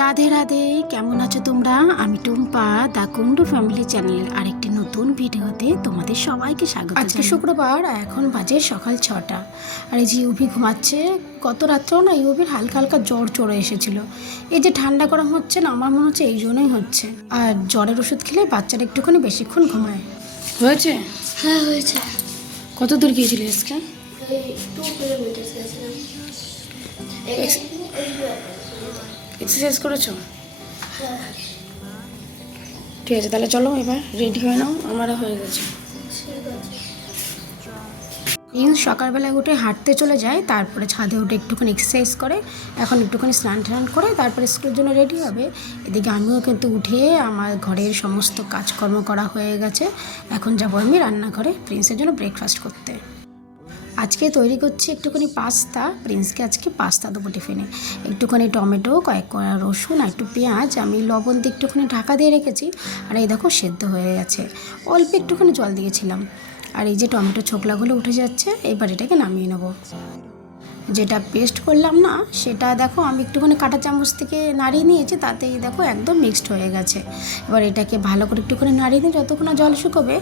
রাধে রাধে, কেমন আছো তোমরা? আমি টুম্পা, দা কুন্ডু ফ্যামিলি চ্যানেলের আরেকটি নতুন ভিডিওতে তোমাদের সবাইকে স্বাগত। আজকে শুক্রবার, এখন বাজে সকাল 6টা। আর এই যে ইউভি ঘুমাচ্ছে। গত রাত্রেও না ইউভির হালকা হালকা জ্বর চড়ে এসেছিল। এই যে ঠান্ডা গরম হচ্ছে না, আমার মনে হচ্ছে এই জন্যই হচ্ছে। আর জ্বরের ওষুধ খেলে বাচ্চারা একটুখানি বেশিক্ষণ ঘুমায়। হয়েছে? হ্যাঁ হয়েছে। কত দূর গিয়েছিলি আজকে? 2 কিলোমিটার গেছিলাম। এক্সারসাইজ করেছো? হ্যাঁ ঠিক আছে, তাহলে চলো এবার রেডি হয়ে নাও, আমারও হয়ে গেছে। ঠিক আছে। প্রিন্স সকালবেলায় উঠে হাঁটতে চলে যায়, তারপরে ছাদে উঠে একটুখানি এক্সারসাইজ করে, এখন একটুখানি স্নান টান করে তারপরে স্কুলের জন্য রেডি হবে। এদিকে আমিও কিন্তু উঠে আমার ঘরের সমস্ত কাজকর্ম করা হয়ে গেছে। এখন যাবো আমি রান্নাঘরে প্রিন্সের জন্য ব্রেকফাস্ট করতে। আজকে তৈরি করছি একটুখানি পাস্তা। প্রিন্সকে আজকে পাস্তা দেবো টিফিনে। একটুখানি টমেটো, কয়েক কোয়া রসুন আর একটু পেঁয়াজ আমি লবণ দিয়ে একটুখানি ঢাকা দিয়ে রেখেছি। আর এই দেখো সেদ্ধ হয়ে গেছে, অল্প একটুখানি জল দিয়েছিলাম। আর এই যে টমেটো ছোকলাগুলো উঠে যাচ্ছে, এবার এটাকে নামিয়ে নেবো। যেটা পেস্ট করলাম না সেটা দেখো আমি একটুখানি কাঁটা চামচ থেকে নাড়িয়ে নিয়েছি, তাতেই দেখো একদম মিক্সড হয়ে গেছে। এবার এটাকে ভালো করে একটুখানি নাড়িয়ে নিয়ে যতক্ষণ না জল শুকোবে।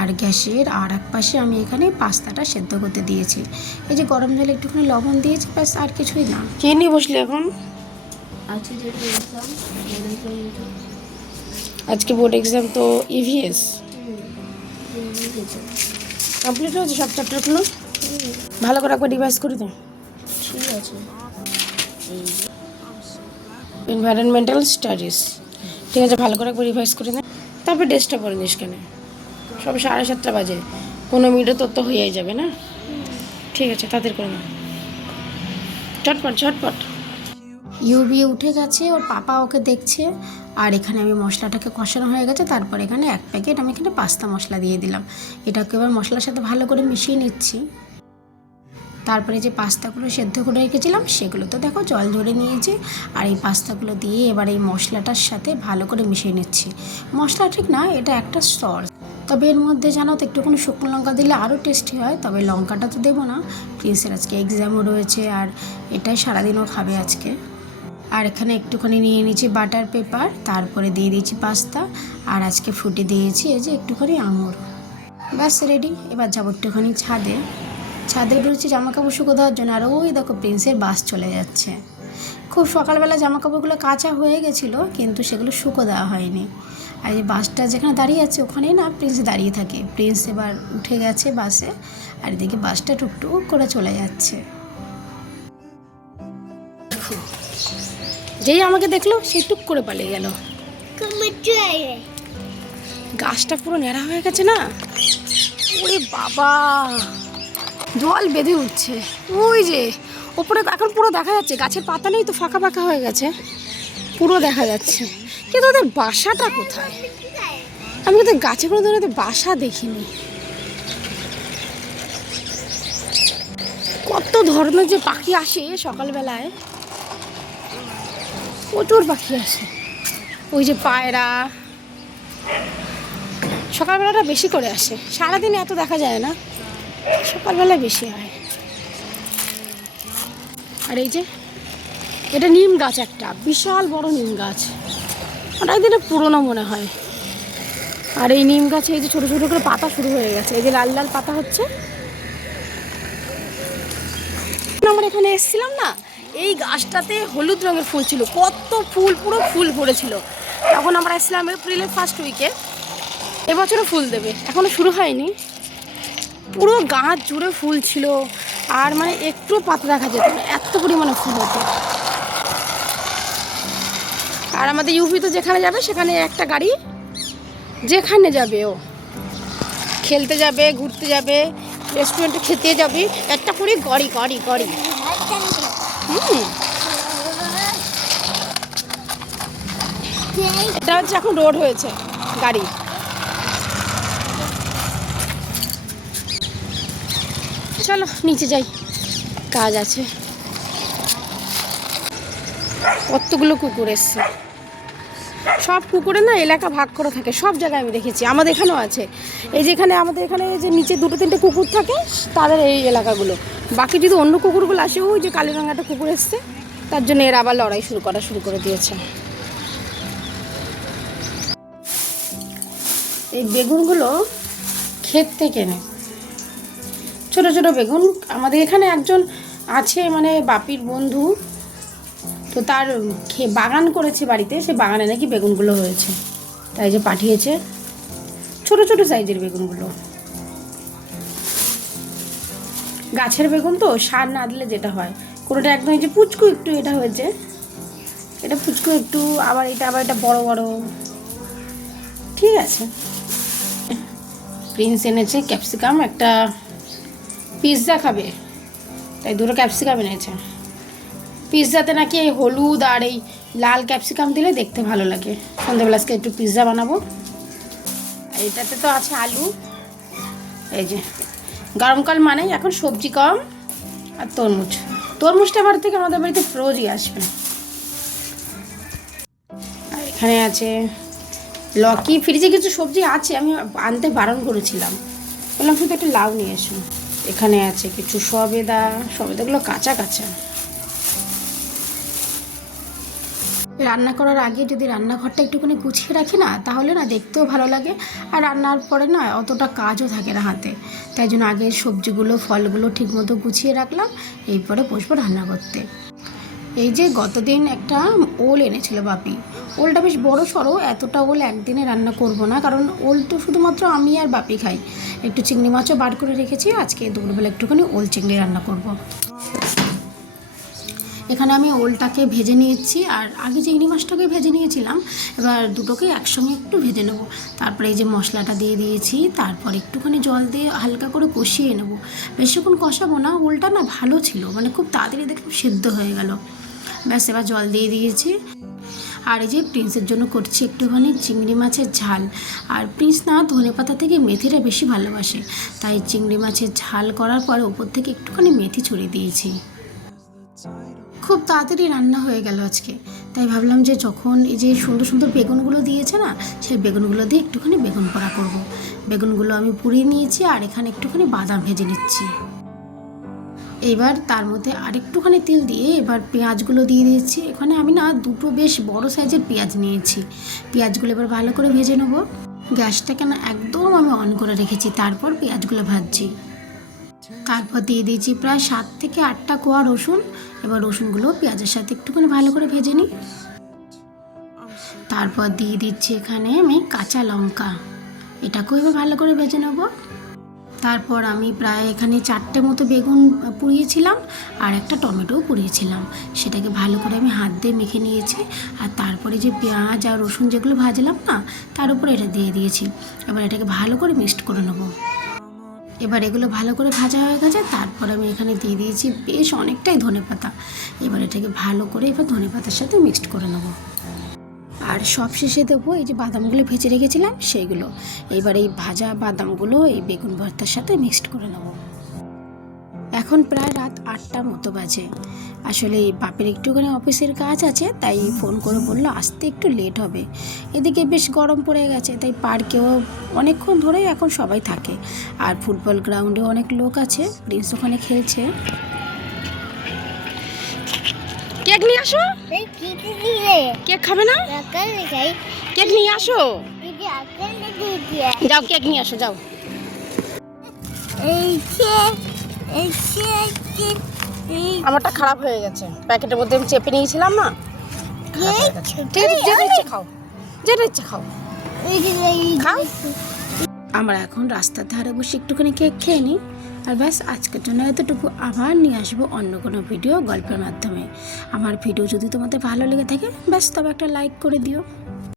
আর গ্যাসের আর এক পাশে আমি এখানে পাস্তাটা সেদ্ধ করতে দিয়েছি। এই যে গরম জলে একটুখানি লবণ দিয়েছি, ব্যাস আর কিছুই না। কে নিয়ে বসলি এখন? আজকে যেটা এক্সাম, আজকে বোর্ড এক্সাম তো ইভিএস কমপ্লিট হয়েছে সব চ্যাপ্টারগুলো? ভালো করে একবার রিভাইজ করে দাও। ঠিক আছে। এনভায়রনমেন্টাল স্টাডিজ, ঠিক আছে, ভালো করে একবার রিভাইজ করে দে। তারপর ড্রেসটা পরে নিস। কেন সব 7:30 বাজে, 15 মিনিটে তোর তো হয়েই যাবে না? ঠিক আছে, তাদের করে না, ঝটপট ঝটপট। ইউবি উঠে গেছে, ওর পাপা ওকে দেখছে। আর এখানে আমি মশলাটাকে কষানো হয়ে গেছে, তারপর এখানে 1 প্যাকেট আমি এখানে পাস্তা মশলা দিয়ে দিলাম। এটাকে এবার মশলার সাথে ভালো করে মিশিয়ে নিচ্ছি। তারপরে যে পাস্তাগুলো সেদ্ধ করে রেখেছিলাম সেগুলো তো দেখো জল ঝরে নিয়েছে। আর এই পাস্তাগুলো দিয়ে এবার এই মশলাটার সাথে ভালো করে মিশিয়ে নিচ্ছি। মশলা ঠিক না, এটা একটা সস। তবে এর মধ্যে জানো তো একটুখানি শুকনো লঙ্কা দিলে আরও টেস্টি হয়, তবে লঙ্কাটা তো দেবো না। প্রিন্সের আজকে এক্সামও রয়েছে, আর এটাই সারাদিনও খাবে আজকে। আর এখানে একটুখানি নিয়ে নিয়েছি বাটার পেপার, তারপরে দিয়ে দিয়েছি পাস্তা, আর আজকে ফুটে দিয়েছি এই যে একটুখানি আঙুর। ব্যাস রেডি। এবার যাবো একটুখানি ছাদে উঠেছি জামা কাপড় শুকো দেওয়ার জন্য। আর ওই দেখো প্রিন্সের বাস চলে যাচ্ছে। খুব সকালবেলা জামা কাপড়গুলো কাঁচা হয়ে গেছিলো, কিন্তু সেগুলো শুকো দেওয়া হয়নি। আর এই বাসটা যেখানে দাঁড়িয়ে আছে ওখানেই না প্রিন্স দাঁড়িয়ে থাকে। প্রিন্স এবার উঠে গেছে বাসে, আর এদিকে বাসটা টুকটুক করে চলে যাচ্ছে। যেই আমাকে দেখলো সে টুক করে পালিয়ে গেল। গাছটা পুরো ন্যাড়া হয়ে গেছে না, ওরে বাবা, জল বেঁধে উঠছে। ওই যে ওপরে এখন পুরো দেখা যাচ্ছে, গাছের পাতা নেই তো, ফাঁকা ফাঁকা হয়ে গেছে, পুরো দেখা যাচ্ছে। কিন্তু ওদের বাসাটা কোথায়? আমি কিন্তু গাছে কোনো ধরনের বাসা দেখিনি। কত ধরনের যে পাখি আসে সকালবেলায়, প্রচুর পাখি আসে। ওই যে পায়রা সকালবেলাটা বেশি করে আসে, সারাদিনে এত দেখা যায় না, সকালবেলায় বেশি হয়। আর এই যে এটা নিম গাছ, একটা বিশাল বড় নিম গাছ, অনেক দিনের পুরোনো মনে হয়। আর এই নিম গাছে এই যে ছোটো ছোটো করে পাতা শুরু হয়ে গেছে, এই যে লাল লাল পাতা হচ্ছে। আমরা এখানে এসেছিলাম না, এই গাছটাতে হলুদ রঙের ফুল ছিল, কত ফুল, পুরো ফুল ভরেছিল। তখন আমরা এসেছিলাম এপ্রিলের ফার্স্ট উইকে। এবছরও ফুল দেবে, এখনো শুরু হয়নি। পুরো গাছ জুড়ে ফুল ছিল, আর মানে একটু পাতা দেখা যেত না, এত পরিমাণে ফুল হতো। আর আমাদের ইউপি তো যেখানে যাবে সেখানে একটা গাড়ি, যেখানে যাবে ও খেলতে যাবে, ঘুরতে যাবে, রেস্টুরেন্টে খেতে যাবে, একটা করে গাড়ি গাড়ি গাড়ি। এটা হচ্ছে এখন রোড হয়েছে গাড়ি। চলো নিচে যাই, কাজ আছে। কতগুলো কুকুর এসছে, সব কুকুরে না এলাকা ভাগ করে থাকে, সব জায়গায় আমি দেখেছি, আমাদের এখানেও আছে। এই যেখানে আমাদের এখানে যে নিচে 2-3টে কুকুর থাকে, তাদের এই এলাকাগুলো। বাকি যদি অন্য কুকুরগুলো আসে, ওই যে কালী রঙের একটা কুকুর এসছে, তার জন্য এর আবার লড়াই শুরু করে দিয়েছে। এই বেগুনগুলো ক্ষেত থেকে নেয়, ছোট ছোট বেগুন। আমাদের এখানে একজন আছে মানে বাপির বন্ধু, তো তার বাগান করেছে বাড়িতে, সে বাগানে নাকি বেগুনগুলো হয়েছে, তাই যে পাঠিয়েছে ছোট ছোট সাইজের বেগুনগুলো। গাছের বেগুন তো সার না দিলে যেটা হয়, কোনোটা একদম এই যে পুচকু একটু এটা হয়েছে, এটা পুচকু একটু, আবার এটা বড় বড়। ঠিক আছে, প্রিন্স এনেছে ক্যাপসিকাম, একটা পিৎজা খাবে তাই 2টো ক্যাপসিকাম এনেছে। পিৎজাতে নাকি এই হলুদ আর এই লাল ক্যাপসিকাম দিলে দেখতে ভালো লাগে। সন্ধ্যাবেলা আজকে একটু পিৎজা বানাবো। এটাতে তো আছে আলু, এই যে গরমকাল মানে এখন সবজি কম, আর তরমুজটা বাড়ি থেকে আমাদের বাড়িতে রোজই আসবে। আর এখানে আছে লকি, ফ্রিজে কিছু সবজি আছে, আমি আনতে বারণ করেছিলাম, বললাম শুধু একটা লাউ নিয়ে এসো। এখানে আছে কিছু সবেদাগুলো কাঁচা কাঁচা। রান্না করার আগে যদি রান্নাঘরটা একটুখানি গুছিয়ে রাখি না, তাহলে না দেখতেও ভালো লাগে, আর রান্নার পরে না অতটা কাজও থাকে না হাতে। তাই জন্য আগে সবজিগুলো ফলগুলো ঠিকমতো গুছিয়ে রাখলাম, এরপরে বসবো রান্না করতে। এই যে গতদিন একটা ওল এনেছিল বাপি, ওলটা বেশ বড় সড়ো, এতটা ওল একদিনে রান্না করব না, কারণ ওল তো শুধুমাত্র আমি আর বাপি খাই। একটু চিংড়ি মাছও বার করে রেখেছি, আজকে দুপুরবেলা একটুখানি ওল চিংড়ি রান্না করব। এখানে আমি ওলটাকে ভেজে নিয়েছি, আর আগে চিংড়ি মাছটাকে ভেজে নিয়েছিলাম, এবার দুটোকে একসঙ্গে একটু ভেজে নেব। তারপরে এই যে মশলাটা দিয়ে দিয়েছি, তারপর একটুখানি জল দিয়ে হালকা করে কষিয়ে নেব। বেশিক্ষণ কষাবো না, ওলটা না ভালো ছিল, মানে খুব তাড়াতাড়ি দেখে সেদ্ধ হয়ে গেল। ব্যাস, এবার জল দিয়ে দিয়েছি। আর এই যে প্রিন্সের জন্য করছি একটুখানি চিংড়ি মাছের ঝাল। আর প্রিন্স না ধনেপাতা থেকে মেথিটা বেশি ভালোবাসে, তাই চিংড়ি মাছের ঝাল করার পরে ওপর থেকে একটুখানি মেথি ছড়িয়ে দিয়েছি। খুব তাড়াতাড়ি রান্না হয়ে গেল আজকে, তাই ভাবলাম যে যখন এই যে সুন্দর সুন্দর বেগুনগুলো দিয়েছে না, সেই বেগুনগুলো দিয়ে একটুখানি বেগুন পোড়া করব। বেগুনগুলো আমি পুড়িয়ে নিয়েছি, আর এখানে একটুখানি বাদাম ভেজে নিচ্ছি। এবার তার মধ্যে আরেকটুখানি তেল দিয়ে এবার পেঁয়াজগুলো দিয়ে দিয়েছি। এখানে আমি না 2টো বেশ বড় সাইজের পেঁয়াজ নিয়েছি। পেঁয়াজগুলো এবার ভালো করে ভেজে নেব। গ্যাসটাকে না একদম আমি অন করে রেখেছি, তারপর পেঁয়াজগুলো ভাজছি। তারপর দিয়ে দিয়েছি প্রায় 7 থেকে 8টা কোয়া রসুন। এবার রসুনগুলো পেঁয়াজের সাথে একটুখানি ভালো করে ভেজে নিই। তারপর দিয়ে দিচ্ছি এখানে আমি কাঁচা লঙ্কা, এটাকেও এবার ভালো করে ভেজে নেব। তারপর আমি প্রায় এখানে 4টে মতো বেগুন পুড়িয়েছিলাম, আর একটা টমেটোও পুড়িয়েছিলাম, সেটাকে ভালো করে আমি হাত দিয়ে মেখে নিয়েছি। আর তারপরে যে পেঁয়াজ আর রসুন যেগুলো ভাজলাম না, তার উপরে এটা দিয়ে দিয়েছি। এবার এটাকে ভালো করে মিক্সড করে নেব। এবার এগুলো ভালো করে ভাজা হয়ে গেছে, তারপর আমি এখানে দিয়ে দিয়েছি বেশ অনেকটাই ধনেপাতা। এবার এটাকে ভালো করে এবার ধনেপাতার সাথে মিক্সড করে নেব। আর সব শেষে দেবো এই যে বাদামগুলো ভেজে রেখেছিলাম সেইগুলো। এবার এই ভাজা বাদামগুলো এই বেগুন ভর্তার সাথে মিক্সড করে নেব। এখন প্রায় রাত 8টা মতো বাজে। আসলে এই বাপের একটুখানি অফিসের কাজ আছে, তাই ফোন করে বললো আসতে একটু লেট হবে। এদিকে বেশ গরম পড়ে গেছে, তাই পার্কেও অনেকক্ষণ ধরেই এখন সবাই থাকে। আর ফুটবল গ্রাউন্ডে অনেক লোক আছে, প্রিন্স ওখানে খেলছে। কেক নিয়ে আসো। কেক খাবে না? কেক নিয়ে আসো, যাও কেক নিয়ে আসো, যাও। আমারটা খারাপ হয়ে গেছে, প্যাকেটের মধ্যে আমি চেপে নিয়েছিলাম না। যেটা ইচ্ছে খাও, যেটা ইচ্ছে খাও, খাও। আমরা এখন রাস্তার ধারে বসে একটুখানি কেক খেয়ে নিই। আর ব্যাস, আজকের জন্য এতটুকু। আবার নিয়ে আসবো অন্য কোনো ভিডিও গল্পের মাধ্যমে। আমার ভিডিও যদি তোমাদের ভালো লেগে থাকে, ব্যাস তবে একটা লাইক করে দিও।